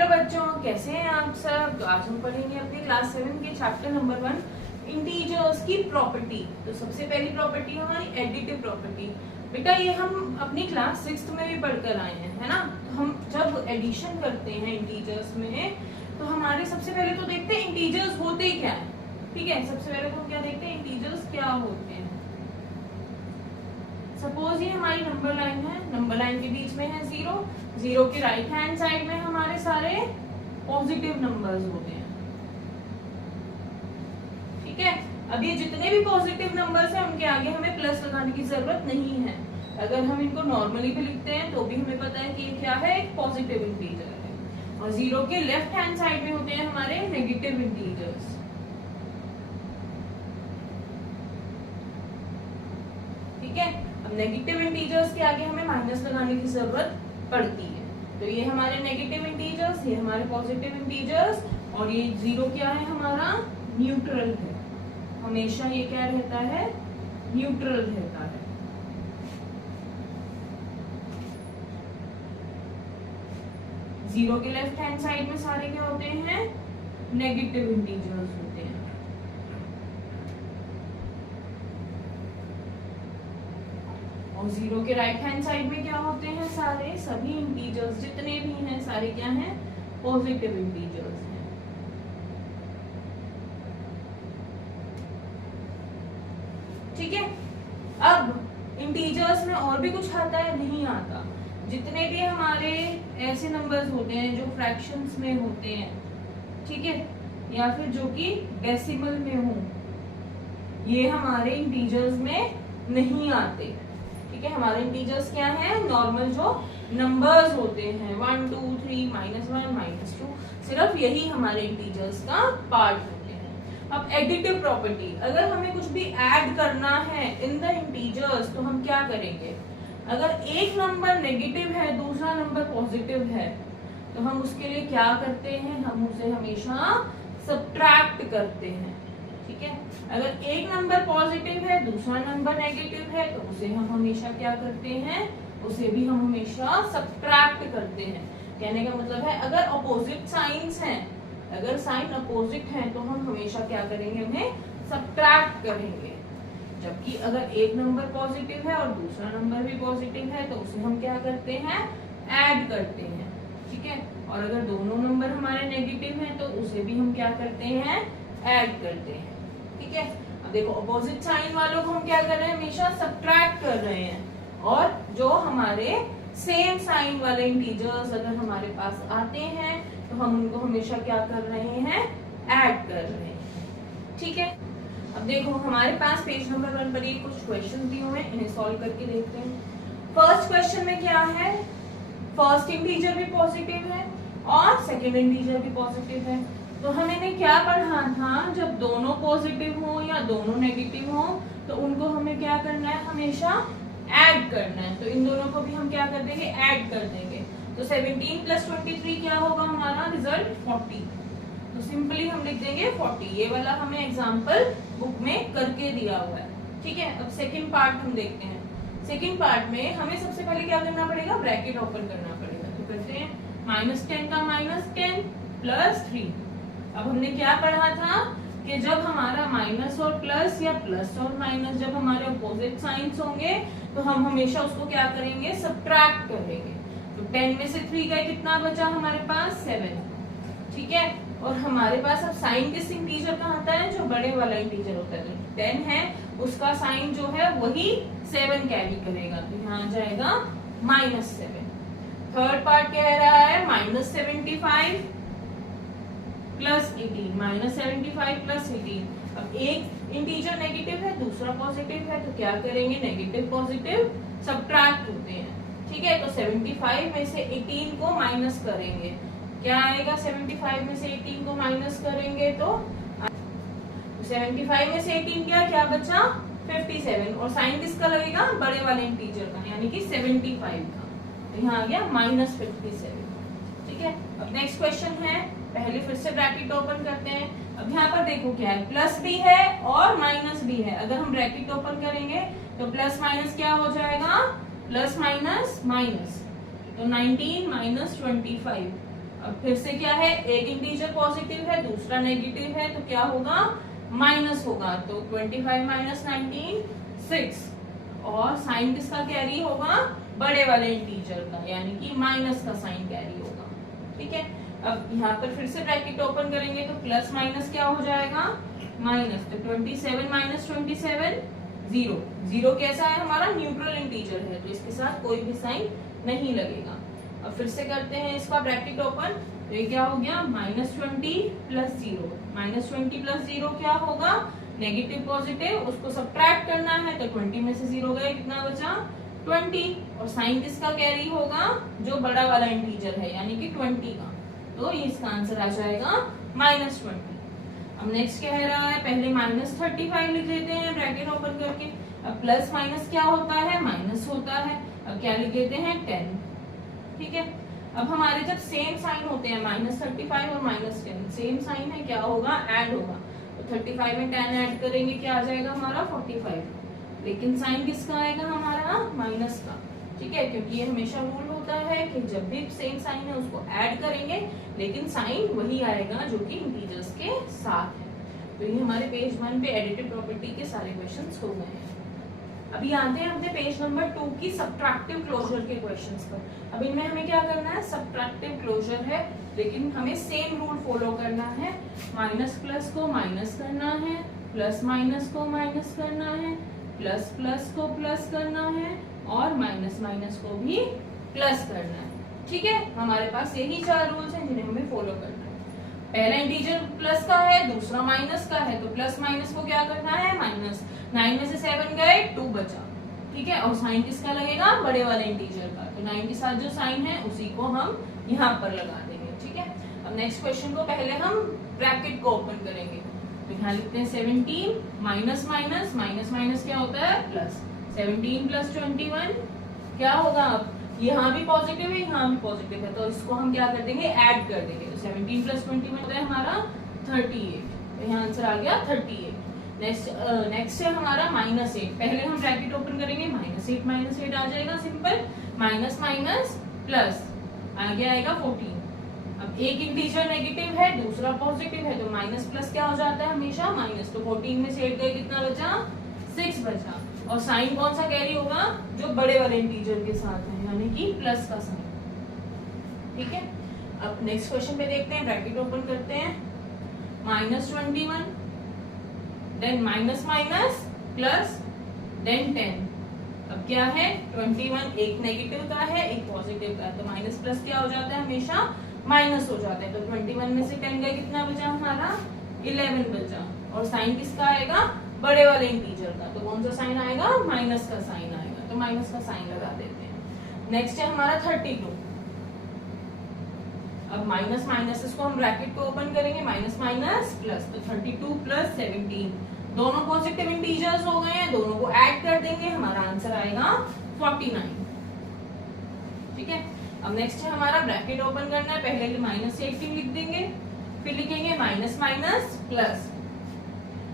Hello बच्चों, कैसे हैं आप सब। तो आज हम पढ़ेंगे अपनी क्लास 7 के चैप्टर नंबर 1 इंटीजर्स की प्रॉपर्टी। तो सबसे पहली प्रॉपर्टी हमारी एडिटिव प्रॉपर्टी। बेटा ये हम अपनी क्लास 6 में भी पढ़कर आए हैं, है ना। तो हम जब एडिशन करते हैं इंटीजर्स में तो हमारे सबसे पहले तो देखते हैं इंटीजर्स होते क्या है। ठीक है, सबसे पहले तो हम क्या देखते हैं, इंटीजर्स क्या होते हैं। सपोज ये हमारी नंबर लाइन है, नंबर लाइन के बीच में है 0, 0 के राइट हैंड साइड में हमारे सारे पॉजिटिव नंबर्स होते हैं। ठीक है, अब ये जितने भी पॉजिटिव नंबर्स हैं उनके आगे हमें प्लस लगाने की जरूरत नहीं है। अगर हम इनको नॉर्मली भी लिखते हैं तो भी हमें पता है कि ये क्या है, एक पॉजिटिव इंटीजर है। और 0 के लेफ्ट हैंड साइड में होते हैं हमारे नेगेटिव इंटीजर्स। ठीक है, अब नेगेटिव इंटीजर्स के आगे हमें माइनस लगाने की जरूरत पड़ती है। तो ये हमारे नेगेटिव इंटीजर्स, ये हमारे पॉजिटिव इंटीजर्स, और ये 0 क्या है, हमारा न्यूट्रल है। हमेशा ये क्या रहता है, न्यूट्रल रहता है। जीरो के लेफ्ट हैंड साइड में सारे क्या होते हैं, नेगेटिव इंटीजर्स होते हैं। और 0 के राइट हैंड साइड में क्या होते हैं, सारे सभी इंटीजर्स जितने भी हैं सारे क्या हैं, पॉजिटिव इंटीजर्स हैं। ठीक है, अब इंटीजर्स में और भी कुछ आता है, नहीं आता। जितने भी हमारे ऐसे नंबर्स होते हैं जो फ्रैक्शंस में होते हैं, ठीक है, या फिर जो कि डेसिमल में हो, ये हमारे इंटीजर्स में नहीं आते। ठीक है, हमारे इंटीजर्स क्या है, नॉर्मल जो नंबर्स होते हैं 1 2 3 -1 -2, सिर्फ यही हमारे इंटीजर्स का पार्ट होते हैं। अब एडिटिव प्रॉपर्टी, अगर हमें कुछ भी ऐड करना है इन द इंटीजर्स तो हम क्या करेंगे। अगर एक नंबर नेगेटिव है, दूसरा नंबर पॉजिटिव है, तो हम उसके लिए क्या करते हैं, हम उसे हमेशा सब्ट्रैक्ट करते हैं। ठीक है, अगर एक नंबर पॉजिटिव है, दूसरा नंबर नेगेटिव है, तो उसे हम हमेशा क्या करते हैं, उसे भी हम हमेशा सब्ट्रैक्ट करते हैं। कहने का मतलब है, अगर अपोजिट साइंस हैं, अगर साइन अपोजिट हैं, तो हम हमेशा क्या करेंगे, उन्हें सब्ट्रैक्ट करेंगे। जबकि अगर एक नंबर पॉजिटिव है और दूसरा नंबर भी पॉजिटिव है, तो उसे हम क्या करते हैं, ऐड करते हैं। ठीक है, और अगर दोनों नंबर हमारे नेगेटिव हैं, तो उसे भी हम क्या करते हैं, ऐड करते हैं। ठीक है, अब देखो अपोजिट साइन वालों को हम क्या कर रहे हैं, हमेशा सब्ट्रैक्ट कर रहे हैं, और जो हमारे सेम साइन वाले इंटीजर्स अगर हमारे पास आते हैं तो हम उनको हमेशा क्या कर रहे हैं, ऐड कर रहे हैं। ठीक है, अब देखो हमारे पास पेज नंबर 1 पर ये कुछ क्वेश्चन दिए हुए हैं, इन्हें सॉल्व करके देखते हैं। फर्स्ट क्वेश्चन में क्या है, फर्स्ट इंटीजर भी पॉजिटिव है और सेकेंड इंटीजर भी पॉजिटिव है। तो हमने क्या पढ़ा था, जब दोनों पॉजिटिव हो या दोनों नेगेटिव हो तो उनको हमें क्या करना है, हमेशा ऐड करना है। तो इन दोनों को भी हम क्या कर देंगे, ऐड कर देंगे। तो 17 + 23 क्या होगा हमारा रिजल्ट, 40। तो सिंपली हम लिख देंगे 40। ये वाला हमें एग्जाम्पल बुक में करके दिया हुआ है। ठीक है, अब सेकेंड पार्ट हम देखते हैं। सेकेंड पार्ट में हमें सबसे पहले क्या करना पड़ेगा, ब्रैकेट ओपन करना पड़ेगा। तो करते हैं, -10 का -10 + 3। अब हमने क्या पढ़ा था कि जब हमारा माइनस और प्लस या प्लस और माइनस जब हमारे अपोजिट साइंस होंगे तो हम हमेशा उसको क्या करेंगे, सब्ट्रैक्ट करेंगे। तो 10 में से 3 गए, कितना बचा हमारे पास, 7। ठीक है, और हमारे पास अब साइन किस इंटीजर का आता है, जो बड़े वाला इंटीजर होता है। तो 10 है, उसका साइन जो है वही 7 कैरी करेगा, तो यहाँ आ जाएगा -7। थर्ड पार्ट कह रहा है -75 + 18, -75 + 18। अब एक इंटीजर नेगेटिव है, दूसरा पॉजिटिव है, तो क्या करेंगे, नेगेटिव पॉजिटिव सब्ट्रैक्ट होते हैं। ठीक है, तो 75 में से 18 को माइनस करेंगे, क्या आएगा, 75 में से 18 को माइनस करेंगे तो 75 में से 18 क्या बचा, 57। और साइन किसका लगेगा, बड़े वाले इंटीजर का, यानी कि 75 का। तो यहाँ आ गया -57। ठीक है, अब नेक्स्ट क्वेश्चन है, पहले फिर से ब्रैकेट ओपन करते हैं। अब यहाँ पर देखो क्या है, प्लस भी है और माइनस भी है। अगर हम ब्रैकेट ओपन करेंगे तो प्लस माइनस क्या हो जाएगा, प्लस माइनस माइनस, तो 19 - 25 अब फिर से क्या है, एक इंटीजर पॉजिटिव है, दूसरा नेगेटिव है, तो क्या होगा, माइनस होगा। तो 25 माइनस 19 6, और साइन किसका कैरी होगा, बड़े वाले इंटीजर का, यानी कि माइनस का साइन कैरी होगा। ठीक है, अब यहाँ पर फिर से ब्रैकेट ओपन करेंगे तो प्लस माइनस क्या हो जाएगा, माइनस। तो 27 माइनस 27 0, 0 कैसा है हमारा, न्यूट्रल इंटीजर है, तो इसके साथ कोई भी साइन नहीं लगेगा। अब फिर से करते हैं इसका ब्रैकेट ओपन, तो ये क्या हो गया, -20 प्लस 0, -20 प्लस 0 क्या होगा, नेगेटिव पॉजिटिव, उसको सब्ट्रैक्ट करना है, तो 20 में से 0 गए, कितना बचा, 20, और साइन किसका कैरी होगा, जो बड़ा वाला इंटीजर है, यानी कि 20 का, तो ये इसका आंसर आ जाएगा -20। अब नेक्स्ट क्या रहा है, पहले -35 लिख लेते हैं ब्रैकेट ओपन करके। अब प्लस माइनस क्या होता है, माइनस होता है। अब क्या लिख लेते हैं, 10। ठीक है, अब हमारे जब सेम साइन होते हैं, -35 और -10 सेम साइन है, क्या होगा, ऐड होगा। तो 35 में 10 ऐड करेंगे, क्या आ जाएगा हमारा 45, लेकिन साइन किसका आएगा हमारा, माइनस का। ठीक है, क्योंकि ये हमेशा रूल होता है कि जब भी सेम साइन है उसको ऐड करेंगे, लेकिन साइन वही आएगा जो कि इंटीजर्स के साथ है। तो ये हमारे पेज 1 पे एडिटिव प्रॉपर्टी के सारे क्वेश्चंस हो गए हैं। अभी आते हैं अपने पेज नंबर 2 की सब्ट्रैक्टिव क्लोजर के क्वेश्चंस पर। अब इनमें हमें क्या करना है, सब्ट्रैक्टिव क्लोजर है, लेकिन हमें सेम रूल फॉलो करना है। माइनस प्लस को माइनस करना है, प्लस माइनस को माइनस करना है, प्लस प्लस को प्लस करना है, और माइनस माइनस को भी प्लस करना है। ठीक है, हमारे पास यही 4 रूल्स हैं जिन्हें हमें फॉलो करना है। पहला इंटीजर प्लस का है, दूसरा माइनस का है, तो प्लस माइनस को क्या करना है, माइनस। 9 में से 7 गए, 2 बचा। ठीक है, और साइन किसका लगेगा, बड़े वाले इंटीजर का, तो 9 के साथ जो साइन है उसी को हम यहाँ पर लगा देंगे। ठीक है, अब नेक्स्ट क्वेश्चन को पहले हम ब्रैकेट को ओपन करेंगे, तो यहाँ लिखते हैं 17 माइनस माइनस माइनस माइनस क्या होता है, प्लस। 17 प्लस 21 क्या होगा, अब यहाँ भी पॉजिटिव है, यहाँ भी पॉजिटिव है, तो इसको हम क्या कर देंगे, ऐड कर देंगे। तो 17 प्लस 21 होता है हमारा 38, तो यहाँ आंसर आ गया 38। नेक्स्ट है हमारा -8, पहले हम ब्रैकेट ओपन करेंगे, -8 आ जाएगा, सिंपल। माइनस माइनस प्लस, आगे आएगा 14। अब एक इंटीजर नेगेटिव है, दूसरा पॉजिटिव है, तो माइनस प्लस क्या हो जाता है हमेशा, माइनस। तो 14 में से 8 गए, कितना बचा, 6 बचा। और साइन कौन सा कैरी होगा, जो बड़े वाले इंटीजर के साथ है, यानी कि प्लस का साइन। ठीक है, अब नेक्स्ट क्वेश्चन पे देखते हैं, ब्रैकेट ओपन करते हैं, -21 then minus minus plus then 10। अब क्या है, 21 एक नेगेटिव का है, एक पॉजिटिव का है, तो माइनस प्लस क्या हो जाता है हमेशा, माइनस हो जाता है। तो 21 में से 10 गए, कितना बचा हमारा, 11 बचा। और साइन किसका आएगा, बड़े वाले इंटीजर का, तो कौन सा साइन आएगा, माइनस का साइन आएगा, तो माइनस का साइन लगा देते हैं। नेक्स्ट है हमारा 32। अब माइनस माइनस इसको हम ब्रैकेट को ओपन करेंगे, माइनस माइनस प्लस, तो 32 प्लस 17 दोनों पॉजिटिव इंटीजर्स हो गए हैं, दोनों को ऐड कर देंगे, हमारा आंसर आएगा 49। ठीक है, अब नेक्स्ट है हमारा ब्रैकेट ओपन करना है, पहले -18 लिख देंगे, फिर लिखेंगे माइनस माइनस प्लस,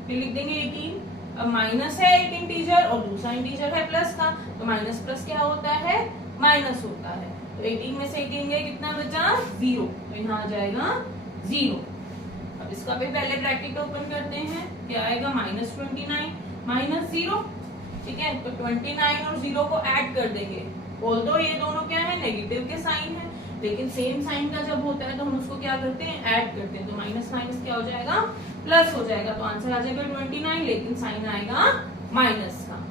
फिर लिख देंगे 18। अब माइनस है एक इंटीजर और दूसरा इंटीजर है प्लस का, तो माइनस प्लस क्या होता है, माइनस होता है। तो 18 में से 18 गए, कितना बचा, 0, तो यहाँ आ जाएगा 0। अब इसका भी पहले ब्रैकेट ओपन करते हैं, क्या आएगा, -29 माइनस 0। ठीक है, तो 29 और 0 को ऐड कर देंगे। ऑल्दो ये दोनों क्या है, नेगेटिव के साइन है, लेकिन सेम साइन का जब होता है तो हम उसको क्या करते हैं, ऐड करते हैं। तो माइनस माइनस क्या हो जाएगा, प्लस हो जाएगा, तो आंसर आ जाएगा 29, लेकिन साइन आएगा माइनस का।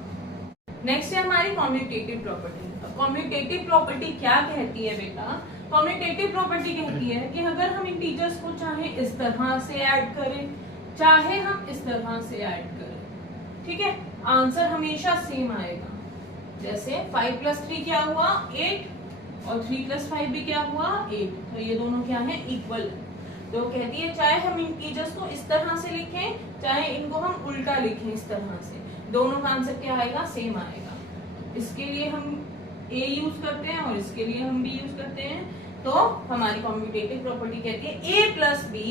नेक्स्ट है हमारी कॉम्यूटेटिव प्रॉपर्टी। अब कॉम्यूटेटिव प्रॉपर्टी क्या कहती है बेटा, कॉम्यूटेटिव प्रॉपर्टी कहती है कि अगर हम इंटीजर्स को चाहे इस तरह से ऐड करें, चाहे हम इस तरह से ऐड करें, ठीक है, आंसर हमेशा सेम आएगा। जैसे 5 प्लस 3 क्या हुआ, 8, और 3 प्लस 5 भी क्या हुआ, 8, तो ये दोनों क्या है, इक्वल। तो कहती है चाहे हम इंटीजर्स को इस तरह से लिखें, चाहे इनको हम उल्टा लिखें इस तरह से, दोनों का आंसर क्या आएगा, सेम आएगा। इसके लिए हम a यूज करते हैं और इसके लिए हम b यूज करते हैं। तो हमारी कॉम्यूटेटिव प्रॉपर्टी कहती है a plus b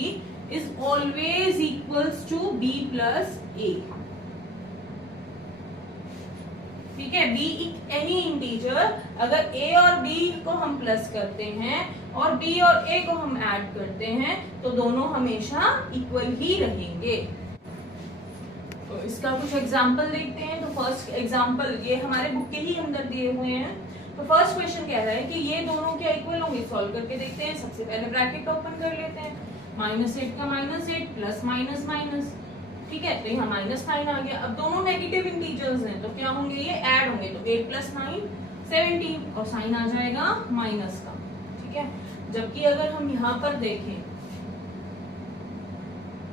is always equals to b plus a। ठीक है, b एनी इंटीजर, अगर a और b को हम प्लस करते हैं और b और a को हम ऐड करते हैं तो दोनों हमेशा इक्वल ही रहेंगे। तो इसका कुछ एग्जाम्पल देखते हैं। तो फर्स्ट एग्जाम्पल ये हमारे बुक के ही अंदर दिए हुए हैं। तो फर्स्ट क्वेश्चन कह रहा है कि ये दोनों क्या इक्वल होंगे, सॉल्व करके देखते हैं। सबसे पहले ब्रैकेट ओपन कर लेते हैं, -8 का -8 प्लस माइनस माइनस, ठीक है। तो यहाँ -9 आ गया। अब दोनों नेगेटिव इंटीजर्स हैं तो क्या होंगे, ये ऐड होंगे। तो 8 + 9 17 और साइन आ जाएगा माइनस का, ठीक है। जबकि अगर हम यहाँ पर देखें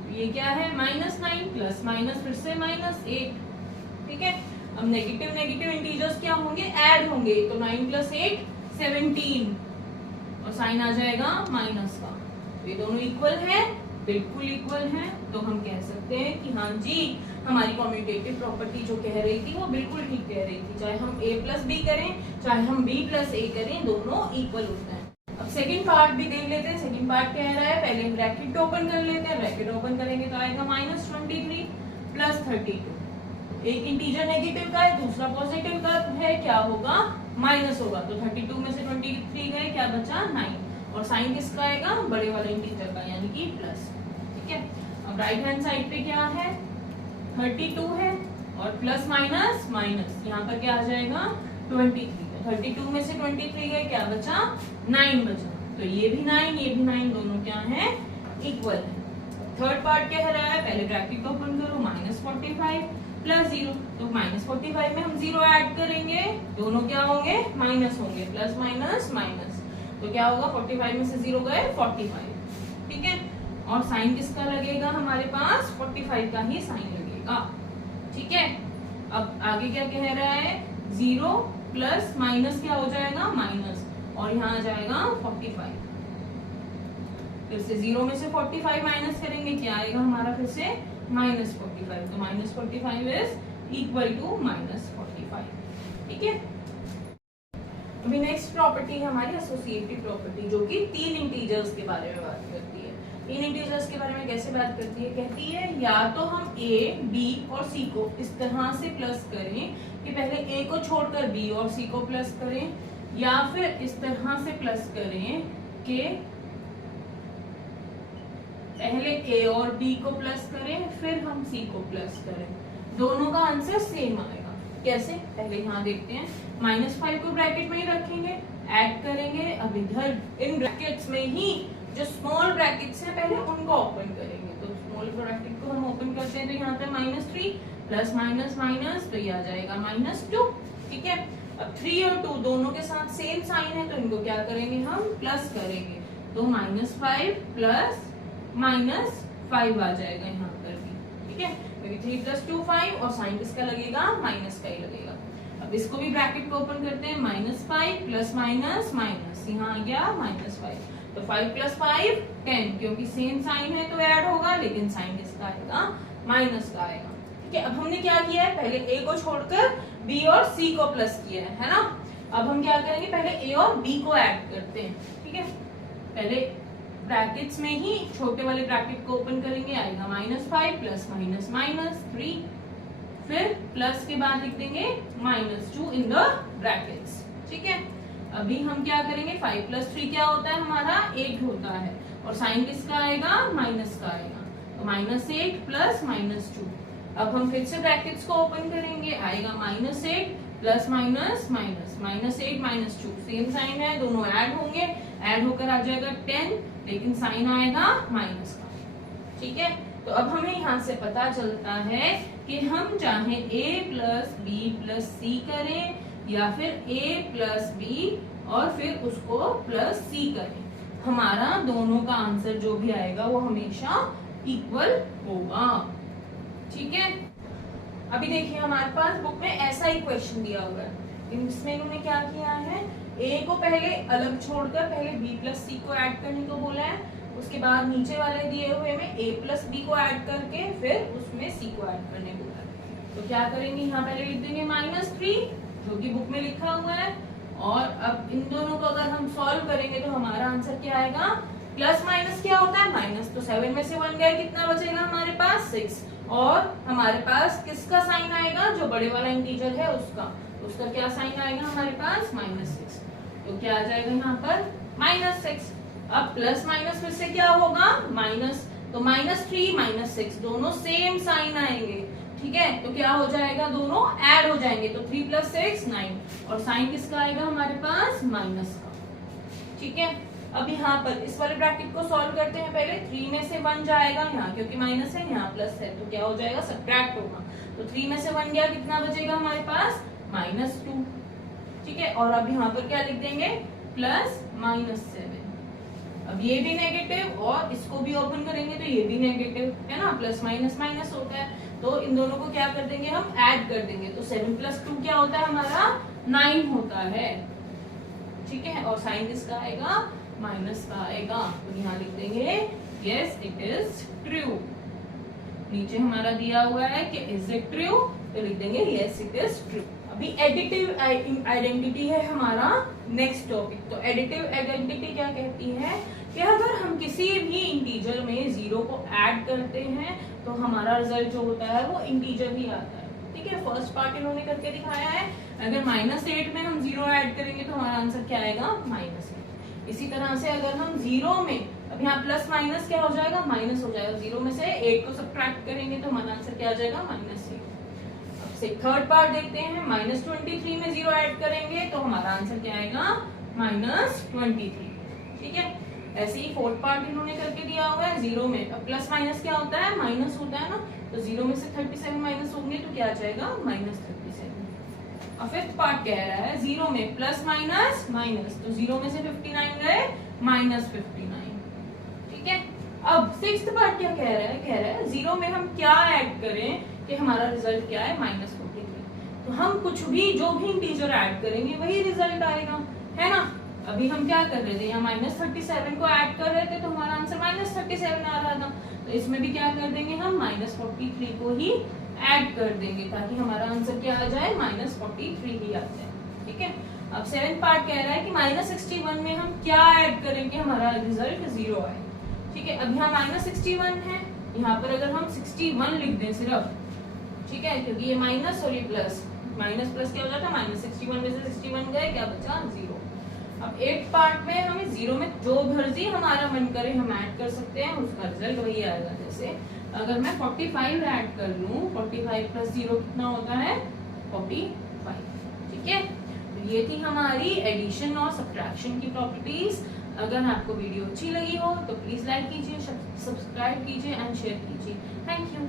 तो ये क्या है, -9 प्लस माइनस फिर से -8, ठीक है। अब नेगेटिव नेगेटिव इंटीजर्स क्या होंगे, ऐड होंगे। तो 9 + 8 17 और साइन आ जाएगा माइनस का। तो ये दोनों इक्वल है, बिल्कुल इक्वल है। तो हम कह सकते हैं कि हाँ जी, हमारी कम्यूटेटिव प्रॉपर्टी जो कह रही थी वो बिल्कुल ठीक कह रही थी। चाहे हम a + b करें, चाहे हम b + a करें, दोनों इक्वल होता है। अब सेकंड पार्ट भी देख लेते हैं। सेकंड पार्ट कह रहा है, पहले ब्रैकेट ओपन कर लेते हैं। ब्रैकेट ओपन करेंगे तो आएगा -23 + 32। एक इंटीजर नेगेटिव का है, दूसरा पॉजिटिव का है, क्या होगा, माइनस होगा। तो 32 में से 23 गए, क्या बचा, 9। और साइन किसका आएगा, बड़े वाले इंटीजर का, यानी कि प्लस, ठीक है। अब राइट हैंड साइड पे क्या है, 32 है और प्लस माइनस माइनस, यहाँ पर क्या आ जाएगा, 23। 32 में से 23 गए, क्या बचा, 9 बचा। तो ये भी 9, ये भी 9, दोनों क्या है, इक्वल है। थर्ड पार्ट कह रहा है, पहले ब्रैकेट ओपन करो, -45 + 0। तो -45 में हम 0 ऐड करेंगे, दोनों क्या होंगे, माइनस होंगे, प्लस माइनस माइनस। तो क्या होगा, 45 में से 0 गए, 45, ठीक है। और साइन किसका लगेगा, हमारे पास 45 का ही साइन लगेगा, ठीक है। अब आगे क्या कह रहा है, 0 प्लस माइनस क्या हो जाएगा, माइनस, और यहाँ आ जाएगा 45। फिर से 0 में से 45 माइनस करेंगे, क्या आएगा हमारा, फिर से -45। तो -45 इज इक्वल टू -45, ठीक है। अभी नेक्स्ट प्रॉपर्टी है हमारी एसोसिएटिव प्रॉपर्टी, जो कि 3 इंटीजर्स के बारे में बात करती है। 3 इंटीजर्स के बारे में कैसे बात करती है, कहती है या तो हम a, b और c को इस तरह से प्लस करें कि पहले a को छोड़कर b और c को प्लस करें, या फिर इस तरह से प्लस करें कि पहले a और b को प्लस करें फिर हम c को प्लस करें। दोनों का आंसर सेम आएगा। कैसे, पहले यहाँ देखते हैं। -5 को ब्रैकेट में ही रखेंगे, ऐड करेंगे। अब इधर इन ब्रैकेट्स में ही जो स्मॉल ब्रैकेट्स हैं पहले उनको ओपन करेंगे। तो स्मॉल ब्रैकेट को हम ओपन करते हैं तो यहाँ पे -3 प्लस माइनस माइनस, तो ये आ जाएगा -2, ठीक है। अब 3 और 2 दोनों के साथ सेम साइन है तो इनको क्या करेंगे, हम प्लस करेंगे। तो -5 प्लस -5 आ जाएगा यहाँ पर भी, ठीक है। 3 + 2 5 और साइन किसका लगेगा, माइनस का ही लगेगा। अब इसको भी ब्रैकेट को ओपन करते हैं, -5 प्लस माइनस माइनस, यहाँ आ गया -5। तो 5 + 5 10, क्योंकि सेम साइन है तो ऐड होगा, लेकिन साइन किसका आएगा, माइनस का आएगा, ठीक है। अब हमने क्या किया है, पहले a को छोड़कर b और c को प्लस किया है ना। अब हम क्या करेंगे, पहले a और b को ऐड करते हैं, ठीक है। पहले ब्रैकेट्स में ही छोटे वाले ब्रैकेट को ओपन करेंगे, आएगा -5 प्लस माइनस माइनस 3, फिर प्लस के बाद लिख देंगे -2 इन द ब्रैकेट्स, ठीक है। अभी हम क्या करेंगे, 5 + 3 क्या होता है हमारा, 8 होता है, और साइन किसका आएगा, माइनस का आएगा। तो -8 प्लस -2। अब हम फिर से ब्रैकेट्स को ओपन करेंगे, आएगा -8 plus minus minus, -8 -2, same sign है, दोनों ऐड होंगे, ऐड होकर आ जाएगा 10, लेकिन साइन आएगा माइनस का, ठीक है। तो अब हमें यहाँ से पता चलता है कि हम चाहे a + b + c करें, या फिर a + b और फिर उसको +c करें, हमारा दोनों का आंसर जो भी आएगा वो हमेशा इक्वल होगा, ठीक है। अभी देखिए हमारे पास बुक में ऐसा ही क्वेश्चन दिया हुआ है। इसमें इन्होंने क्या किया है, a को पहले अलग छोड़कर पहले b + c को ऐड करने को बोला है, उसके बाद नीचे वाले दिए हुए में a + b को ऐड करके फिर उसमें c को ऐड करने को बोला है। तो क्या करेंगे, यहाँ पहले लिख देंगे -3 जो कि बुक में लिखा हुआ है, और अब इन दोनों को अगर हम सॉल्व करेंगे तो हमारा आंसर क्या आएगा, प्लस माइनस क्या होता है, माइनस। तो 7 में से 1 गए, कितना बचेगा हमारे पास, 6, और हमारे पास किसका साइन आएगा, जो बड़े वाला इंटीजर है उसका क्या साइन आएगा हमारे पास, -6। तो क्या आ जाएगा यहाँ पर, -6। अब प्लस माइनस में से क्या होगा माइनस, तो -3 -6 दोनों सेम साइन आएंगे, ठीक है। तो क्या हो जाएगा, दोनों ऐड हो जाएंगे, तो 3 + 6 9, और साइन किसका आएगा हमारे पास माइनस का, ठीक है। अब यहाँ पर इस वाले ब्रैकेट को सॉल्व करते हैं पहले। 3 में से 1 जाएगा यहाँ, क्योंकि माइनस है यहाँ प्लस है, तो क्या हो जाएगा सब्ट्रैक्ट होगा। तो 3 में से 1 गया, कितना बचेगा हमारे पास -2, ठीक है। और अब यहाँ पर क्या लिख देंगे +-7। अब ये भी नेगेटिव और इसको भी ओपन करेंगे तो ये भी नेगेटिव है ना, प्लस माइनस माइनस होता है, तो इन दोनों को क्या कर देंगे हम ऐड कर देंगे। तो 7 + 2 क्या होता है हमारा 9 होता है, ठीक है। और साइन किसका आएगा माइनस का आएगा, तो यहाँ लिख देंगे यस इट इज ट्रू। नीचे हमारा दिया हुआ है कि इज इट ट्रू, तो लिख देंगे यस इट इज ट्रू। अभी एडिटिव आइडेंटिटी है हमारा नेक्स्ट टॉपिक। तो एडिटिव आइडेंटिटी क्या कहती है कि अगर हम किसी भी इंटीजर में 0 को ऐड करते हैं तो हमारा रिजल्ट जो होता है वो इंटीजर ही आता है, ठीक है। फर्स्ट पार्ट इन्होंने करके दिखाया है, अगर -8 में हम 0 ऐड करेंगे तो हमारा आंसर क्या आएगा -8। इसी तरह से अगर हम 0 में, अब यहाँ प्लस माइनस क्या हो जाएगा माइनस हो जाएगा, 0 में से 8 को सब्ट्रैक्ट करेंगे तो हमारा आंसर क्या आ जाएगा -8। अब से थर्ड पार्ट देखते हैं, -23 में 0 ऐड करेंगे तो हमारा आंसर क्या आएगा -23, ठीक है। ऐसे ही फोर्थ पार्ट इन्होंने करके दिया हुआ है, 0 में अब प्लस माइनस क्या होता है माइनस होता है ना, तो 0 में से 37 माइनस होंगे तो क्या आ जाएगा -37। और फिफ्थ पार्ट कह रहा है 0 में प्लस माइनस माइनस, तो 0 में से 59 गए -59, ठीक है। अब सिक्स्थ पार्ट क्या कह रहा है 0 में हम क्या ऐड करें कि हमारा रिजल्ट क्या है -43। तो हम कुछ भी जो भी इंटीजर ऐड करेंगे वही रिजल्ट आएगा, है ना। अभी हम क्या कर रहे थे, यहाँ -37 को ऐड कर रहे थे तो हमारा आंसर -37 आ रहा था, तो इसमें भी क्या कर देंगे हम -43 को ही ऐड कर देंगे ताकि हमारा आंसर क्या आ जाए -43 ही आ जाए, ठीक है। अब सेवेंथ पार्ट कह रहा है कि -61 में हम क्या ऐड करेंगे हमारा रिजल्ट 0 आए, ठीक है। अब यहाँ -61 है, यहाँ पर अगर हम 61 लिख दें सिर्फ, ठीक है, क्योंकि ये माइनस और ये प्लस, माइनस प्लस क्या हो जाता है -61 में से 61 गए, क्या बचा 0। अब 8 पार्ट में हमें 0 में जो मर्जी हमारा मन करे हम ऐड कर सकते हैं, उसका रिजल्ट वही आएगा। जैसे अगर मैं 45 ऐड कर लूं, 45 + 0 कितना होता है 45, ठीक है। तो ये थी हमारी एडिशन और सब्ट्रैक्शन की प्रॉपर्टीज। अगर आपको वीडियो अच्छी लगी हो तो प्लीज लाइक कीजिए, सब्सक्राइब कीजिए एंड शेयर कीजिए। Thank you.